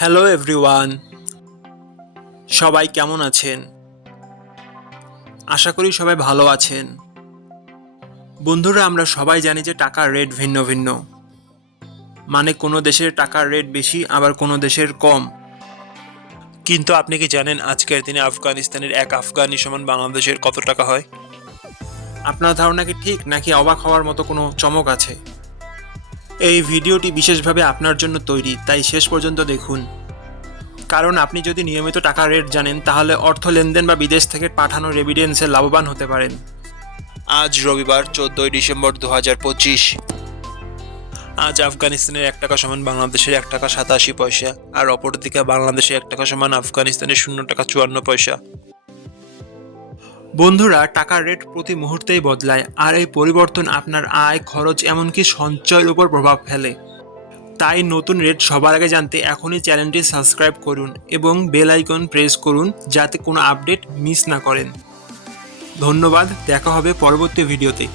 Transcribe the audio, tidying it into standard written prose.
Hello everyone, সবাই কেমন আছেন? আশা করি সবাই ভালো আছেন। বন্ধুরা, আমরা সবাই জানি যে টাকার রেট ভিন্ন ভিন্ন। মানে কোনো দেশের টাকার রেট বেশি, আবার কোনো দেশের কম। কিন্তু আপনি কি জানেন আজকের দিনে আফগানিস্তানের এক আফগানি সমান বাংলাদেশের কত টাকা হয়? আপনার ধারণা কি ঠিক, নাকি অবাক হওয়ার মতো কোনো চমক আছে? এই ভিডিওটি বিশেষভাবে আপনার জন্য তৈরি, তাই শেষ পর্যন্ত দেখুন। কারণ আপনি যদি নিয়মিত টাকার রেট জানেন, তাহলে অর্থ লেনদেন বা বিদেশ থেকে পাঠানো রেমিটেন্সে লাভবান হতে পারেন। আজ রবিবার 14ই ডিসেম্বর 2025। আজ আফগানিস্তানের ৳1 সমান বাংলাদেশের ৳1.87, আর অপরদিকে বাংলাদেশে ৳1 সমান আফগানিস্তানের ৳0.54। বন্ধুরা, টাকার রেট প্রতি মুহূর্তেই বদলায়, আর এই পরিবর্তন আপনার আয়, খরচ, এমনকি সঞ্চয়ের উপর প্রভাব ফেলে। তাই নতুন রেট সবার আগে জানতে এখনই চ্যানেলটি সাবস্ক্রাইব করুন এবং বেল আইকন প্রেস করুন, যাতে কোনো আপডেট মিস না করেন। ধন্যবাদ, দেখা হবে পরবর্তী ভিডিওতে।